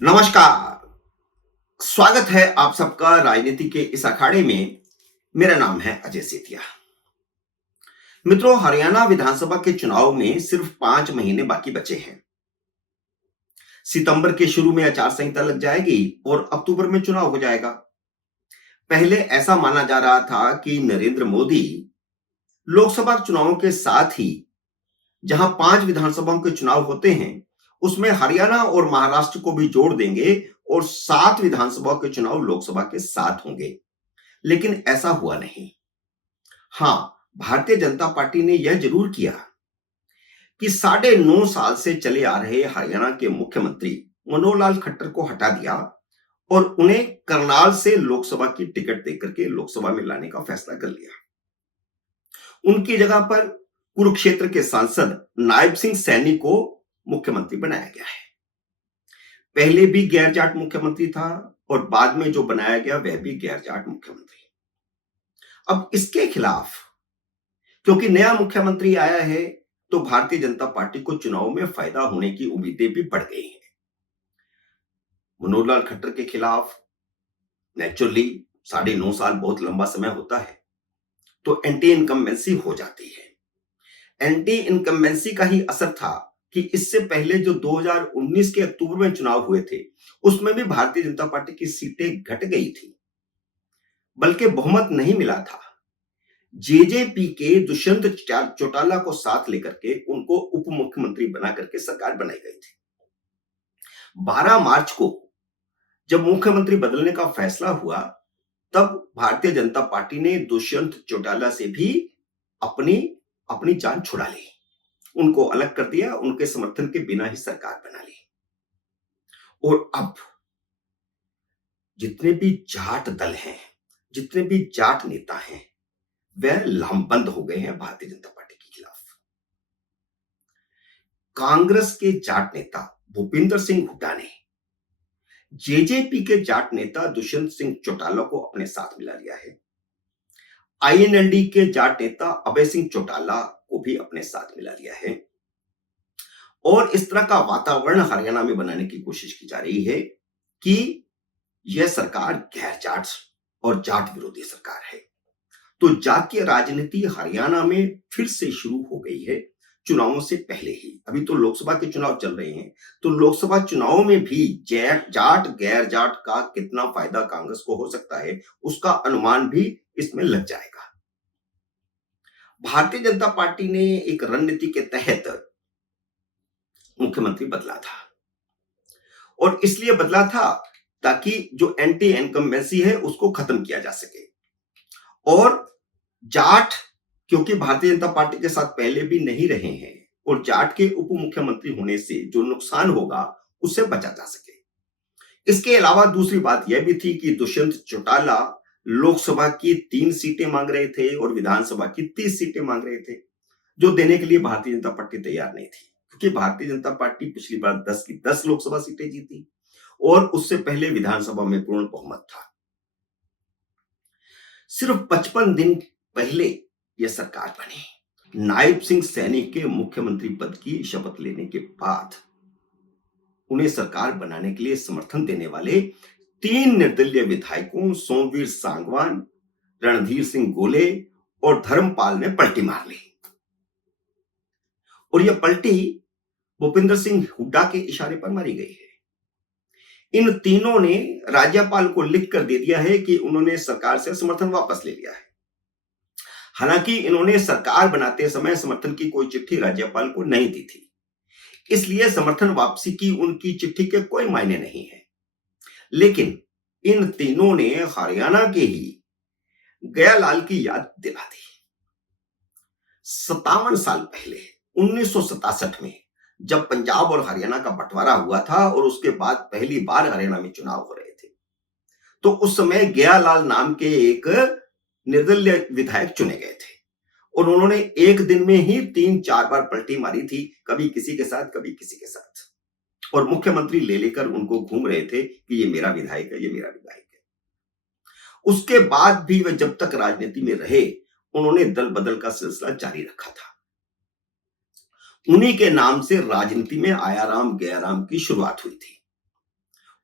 नमस्कार। स्वागत है आप सबका राजनीति के इस अखाड़े में। मेरा नाम है अजय सेठिया। मित्रों, हरियाणा विधानसभा के चुनाव में सिर्फ 5 महीने बाकी बचे हैं। सितंबर के शुरू में आचार संहिता लग जाएगी और अक्टूबर में चुनाव हो जाएगा। पहले ऐसा माना जा रहा था कि नरेंद्र मोदी लोकसभा चुनावों के साथ ही जहां 5 विधानसभाओं के चुनाव होते हैं, उसमें हरियाणा और महाराष्ट्र को भी जोड़ देंगे और 7 विधानसभाओं के चुनाव लोकसभा के साथ होंगे। लेकिन ऐसा हुआ नहीं। हां, भारतीय जनता पार्टी ने यह जरूर किया कि 9.5 साल से चले आ रहे हरियाणा के मुख्यमंत्री मनोहर लाल खट्टर को हटा दिया और उन्हें करनाल से लोकसभा की टिकट देकर के लोकसभा में लाने का फैसला कर लिया। उनकी जगह पर कुरुक्षेत्र के सांसद नायब सिंह सैनी को मुख्यमंत्री बनाया गया है। पहले भी गैर जाट मुख्यमंत्री था और बाद में जो बनाया गया वह भी गैर जाट मुख्यमंत्री। अब इसके खिलाफ क्योंकि नया मुख्यमंत्री आया है, तो भारतीय जनता पार्टी को चुनाव में फायदा होने की उम्मीदें भी बढ़ गई हैं। मनोहर लाल खट्टर के खिलाफ नेचुरली 9.5 साल बहुत लंबा समय होता है, तो एंटी इनकम्बेंसी हो जाती है। एंटी इनकम्बेंसी का ही असर था कि इससे पहले जो 2019 के अक्टूबर में चुनाव हुए थे, उसमें भी भारतीय जनता पार्टी की सीटें घट गई थी, बल्कि बहुमत नहीं मिला था। जेजेपी के दुष्यंत चौटाला को साथ लेकर के उनको उप मुख्यमंत्री बना करके सरकार बनाई गई थी। 12 मार्च को जब मुख्यमंत्री बदलने का फैसला हुआ, तब भारतीय जनता पार्टी ने दुष्यंत चौटाला से भी अपनी अपनी जान छुड़ा ली, उनको अलग कर दिया, उनके समर्थन के बिना ही सरकार बना ली। और अब जितने भी जाट दल हैं, जितने भी जाट नेता हैं, वह लामबंद हो गए हैं भारतीय जनता पार्टी के खिलाफ। कांग्रेस के जाट नेता भूपिंदर सिंह हुड्डा ने जेजेपी के जाट नेता दुष्यंत सिंह चौटाला को अपने साथ मिला लिया है। आईएनएलडी के जाट नेता अभय सिंह चौटाला को भी अपने साथ मिला लिया है। और इस तरह का वातावरण हरियाणा में बनाने की कोशिश की जा रही है कि यह सरकार गैर जाट और जाट विरोधी सरकार है। तो जातीय राजनीति हरियाणा में फिर से शुरू हो गई है चुनावों से पहले ही। अभी तो लोकसभा के चुनाव चल रहे हैं, तो लोकसभा चुनावों में भी जाट गैर जाट का कितना फायदा कांग्रेस को हो सकता है, उसका अनुमान भी इसमें लग जाएगा। भारतीय जनता पार्टी ने एक रणनीति के तहत मुख्यमंत्री बदला था, और इसलिए बदला था ताकि जो एंटी इनकम्बेंसी है उसको खत्म किया जा सके। और जाट क्योंकि भारतीय जनता पार्टी के साथ पहले भी नहीं रहे हैं, और जाट के उप मुख्यमंत्री होने से जो नुकसान होगा उससे बचा जा सके। इसके अलावा दूसरी बात यह भी थी कि दुष्यंत चौटाला लोकसभा की 3 सीटें मांग रहे थे और विधानसभा की 30 सीटें मांग रहे थे, जो देने के लिए भारतीय जनता पार्टी तैयार नहीं थी, क्योंकि भारतीय जनता पार्टी पिछली बार 10 की 10 लोकसभा सीटें जीती और उससे पहले विधानसभा में पूर्ण बहुमत था। सिर्फ 55 दिन पहले यह सरकार बनी। नायब सिंह सैनी के मुख्यमंत्री पद की शपथ लेने के बाद उन्हें सरकार बनाने के लिए समर्थन देने वाले 3 निर्दलीय विधायकों सोमवीर सांगवान, रणधीर सिंह गोले और धर्मपाल ने पलटी मार ली। और यह पलटी भूपिंदर सिंह हुड्डा के इशारे पर मारी गई है। इन तीनों ने राज्यपाल को लिख कर दे दिया है कि उन्होंने सरकार से समर्थन वापस ले लिया है। हालांकि इन्होंने सरकार बनाते समय समर्थन की कोई चिट्ठी राज्यपाल को नहीं दी थी, इसलिए समर्थन वापसी की उनकी चिट्ठी के कोई मायने नहीं है। लेकिन इन तीनों ने हरियाणा के ही गयालाल की याद दिला दी। 57 साल पहले 1967 में जब पंजाब और हरियाणा का बंटवारा हुआ था और उसके बाद पहली बार हरियाणा में चुनाव हो रहे थे, तो उस समय गयालाल नाम के एक निर्दलीय विधायक चुने गए थे और उन्होंने एक दिन में ही 3-4 बार पलटी मारी थी, कभी किसी के साथ कभी किसी के साथ, और मुख्यमंत्री ले लेकर उनको घूम रहे थे कि ये मेरा विधायक है, ये मेरा विधायक है। उसके बाद भी वे जब तक राजनीति में रहे, उन्होंने दल बदल का सिलसिला जारी रखा था। उन्हीं के नाम से राजनीति में आयाराम गयाराम की शुरुआत हुई थी।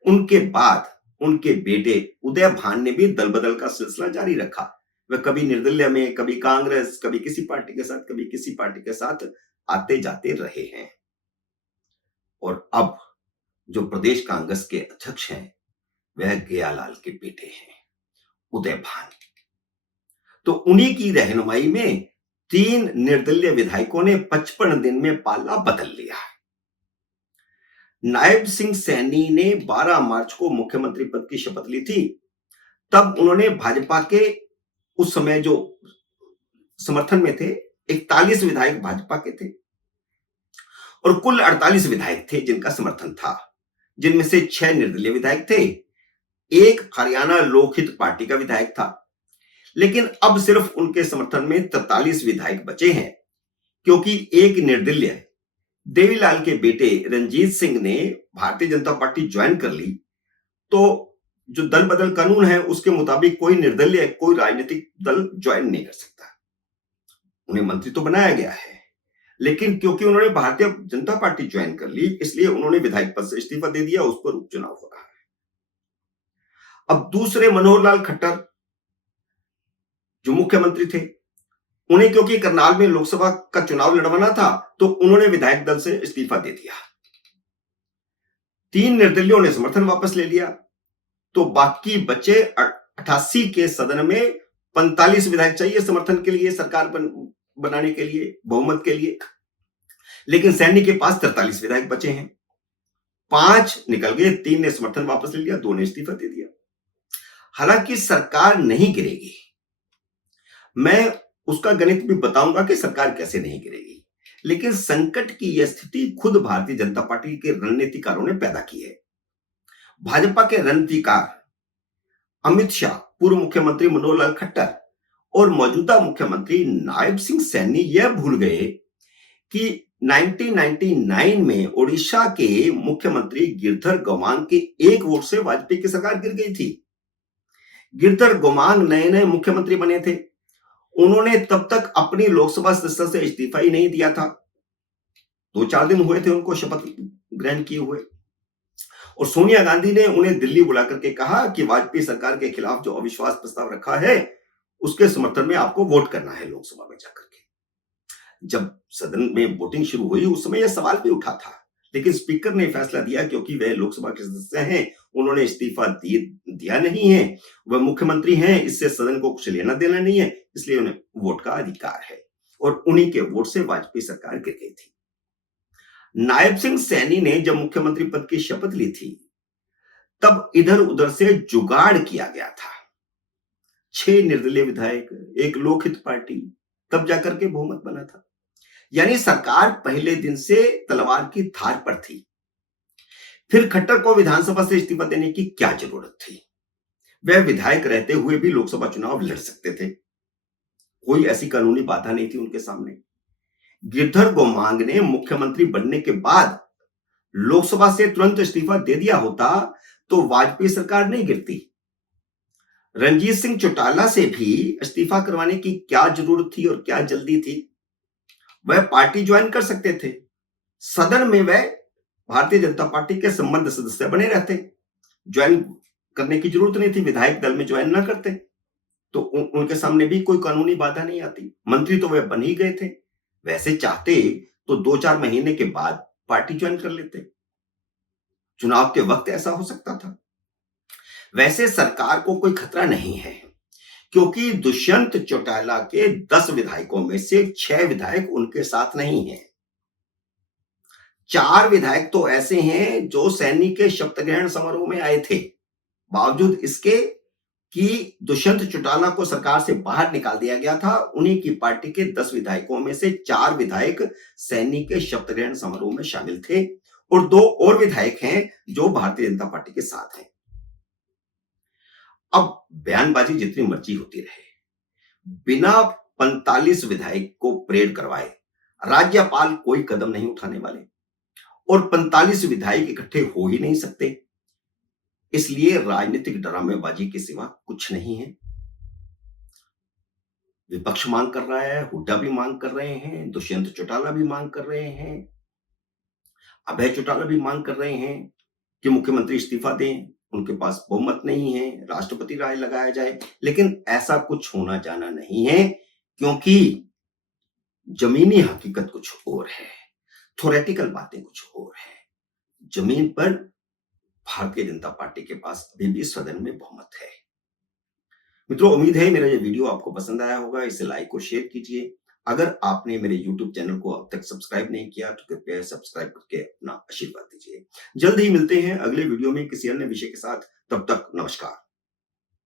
उनके बाद उनके बेटे उदय भान ने भी दल बदल का सिलसिला जारी रखा। वह कभी निर्दलीय में, कभी कांग्रेस, कभी किसी पार्टी के साथ, कभी किसी पार्टी के साथ आते जाते रहे हैं। और अब जो प्रदेश कांग्रेस के अध्यक्ष हैं वह गयालाल के बेटे हैं, उदय भान। तो उन्हीं की रहनुमाई में 3 निर्दलीय विधायकों ने 55 दिन में पाला बदल लिया। नायब सिंह सैनी ने 12 मार्च को मुख्यमंत्री पद की शपथ ली थी। तब उन्होंने भाजपा के उस समय जो समर्थन में थे, 41 विधायक भाजपा के थे और कुल 48 विधायक थे जिनका समर्थन था, जिनमें से 6 निर्दलीय विधायक थे, एक हरियाणा लोकहित पार्टी का विधायक था। लेकिन अब सिर्फ उनके समर्थन में 43 विधायक बचे हैं, क्योंकि एक निर्दलीय देवीलाल के बेटे रंजीत सिंह ने भारतीय जनता पार्टी ज्वाइन कर ली। तो जो दल बदल कानून है उसके मुताबिक कोई निर्दलीय कोई राजनीतिक दल ज्वाइन नहीं कर सकता। उन्हें मंत्री तो बनाया गया है, लेकिन क्योंकि उन्होंने भारतीय जनता पार्टी ज्वाइन कर ली, इसलिए उन्होंने विधायक पद से इस्तीफा दे दिया। उस पर उपचुनाव हो रहा है। अब दूसरे मनोहर लाल खट्टर जो मुख्यमंत्री थे, उन्हें क्योंकि करनाल में लोकसभा का चुनाव लड़वाना था, तो उन्होंने विधायक दल से इस्तीफा दे दिया। 3 निर्दलीयों ने समर्थन वापस ले लिया, तो बाकी बचे 88 के सदन में 45 विधायक चाहिए समर्थन के लिए, सरकार बनाने के लिए, बहुमत के लिए। लेकिन सैनी के पास 43 विधायक बचे हैं। 5 निकल गए, 3 ने समर्थन वापस ले लिया, 2 ने इस्तीफा दे दिया। हालांकि सरकार नहीं गिरेगी, मैं उसका गणित भी बताऊंगा कि सरकार कैसे नहीं गिरेगी, लेकिन संकट की यह स्थिति खुद भारतीय जनता पार्टी के रणनीतिकारों ने पैदा की है। भाजपा के रणनीतिकार अमित शाह, पूर्व मुख्यमंत्री मनोहर लाल खट्टर और मौजूदा मुख्यमंत्री नायब सिंह सैनी यह भूल गए कि 1999 में ओडिशा के मुख्यमंत्री गिरधर गोमांग के एक वोट से वाजपेयी की सरकार गिर गई थी। गिरधर गोमांग नए नए मुख्यमंत्री बने थे, उन्होंने तब तक अपनी लोकसभा सदस्य से इस्तीफा ही नहीं दिया था। 2-4 दिन हुए थे उनको शपथ ग्रहण किए हुए, और सोनिया गांधी ने उन्हें दिल्ली बुला करके कहा कि वाजपेयी सरकार के खिलाफ जो अविश्वास प्रस्ताव रखा है उसके समर्थन में आपको वोट करना है लोकसभा में जाकर के। जब सदन में वोटिंग शुरू हुई उस समय यह सवाल भी उठा था, लेकिन स्पीकर ने फैसला दिया क्योंकि वह लोकसभा के सदस्य हैं, उन्होंने इस्तीफा दिया नहीं है, वह मुख्यमंत्री हैं, इससे सदन को कुछ लेना देना नहीं है, इसलिए उन्हें वोट का अधिकार है। और उन्हीं के वोट से वाजपेयी सरकार गिर गई थी। नायब सिंह सैनी ने जब मुख्यमंत्री पद की शपथ ली थी, तब इधर उधर से जुगाड़ किया गया था। 6 निर्दलीय विधायक, एक लोकहित पार्टी, तब जाकर के बहुमत बना था। यानी सरकार पहले दिन से तलवार की धार पर थी। फिर खट्टर को विधानसभा से इस्तीफा देने की क्या जरूरत थी? वह विधायक रहते हुए भी लोकसभा चुनाव लड़ सकते थे, कोई ऐसी कानूनी बाधा नहीं थी उनके सामने। गिरधर गोमांग ने मुख्यमंत्री बनने के बाद लोकसभा से तुरंत इस्तीफा दे दिया होता तो वाजपेयी सरकार नहीं गिरती। रणजीत सिंह चौटाला से भी इस्तीफा करवाने की क्या जरूरत थी और क्या जल्दी थी? वह पार्टी ज्वाइन कर सकते थे, सदन में वह भारतीय जनता पार्टी के संबंध सदस्य बने रहते, ज्वाइन करने की जरूरत नहीं थी, विधायक दल में ज्वाइन ना करते तो उनके सामने भी कोई कानूनी बाधा नहीं आती। मंत्री तो वह बन ही गए थे, वैसे चाहते तो 2-4 महीने के बाद पार्टी ज्वाइन कर लेते, चुनाव के वक्त ऐसा हो सकता था। वैसे सरकार को कोई खतरा नहीं है, क्योंकि दुष्यंत चौटाला के 10 विधायकों में से 6 विधायक उनके साथ नहीं हैं। 4 विधायक तो ऐसे हैं जो सैनी के शपथ ग्रहण समारोह में आए थे, बावजूद इसके कि दुष्यंत चौटाला को सरकार से बाहर निकाल दिया गया था। उन्हीं की पार्टी के 10 विधायकों में से 4 विधायक सैनी के शपथ ग्रहण समारोह में शामिल थे और 2 और विधायक हैं जो भारतीय जनता पार्टी के साथ हैं। अब बयानबाजी जितनी मर्जी होती रहे, बिना 45 विधायक को परेड करवाए राज्यपाल कोई कदम नहीं उठाने वाले, और 45 विधायक इकट्ठे हो ही नहीं सकते। इसलिए राजनीतिक ड्रामेबाजी के सिवा कुछ नहीं है। विपक्ष मांग कर रहा है, हुड्डा भी मांग कर रहे हैं, दुष्यंत चौटाला भी मांग कर रहे हैं, अभय चौटाला भी मांग कर रहे हैं कि मुख्यमंत्री इस्तीफा दें, उनके पास बहुमत नहीं है, राष्ट्रपति राय लगाया जाए, लेकिन ऐसा कुछ होना जाना नहीं है, क्योंकि जमीनी हकीकत कुछ और है, थ्योरेटिकल बातें कुछ और है। जमीन पर भारतीय जनता पार्टी के पास अभी भी सदन में बहुमत है। मित्रों, उम्मीद है मेरा ये वीडियो आपको पसंद आया होगा। इसे लाइक और शेयर कीजिए। अगर आपने मेरे YouTube चैनल को अब तक सब्सक्राइब नहीं किया तो कृपया सब्सक्राइब करके अपना आशीर्वाद दीजिए। जल्द ही मिलते हैं अगले वीडियो में किसी अन्य विषय के साथ। तब तक नमस्कार।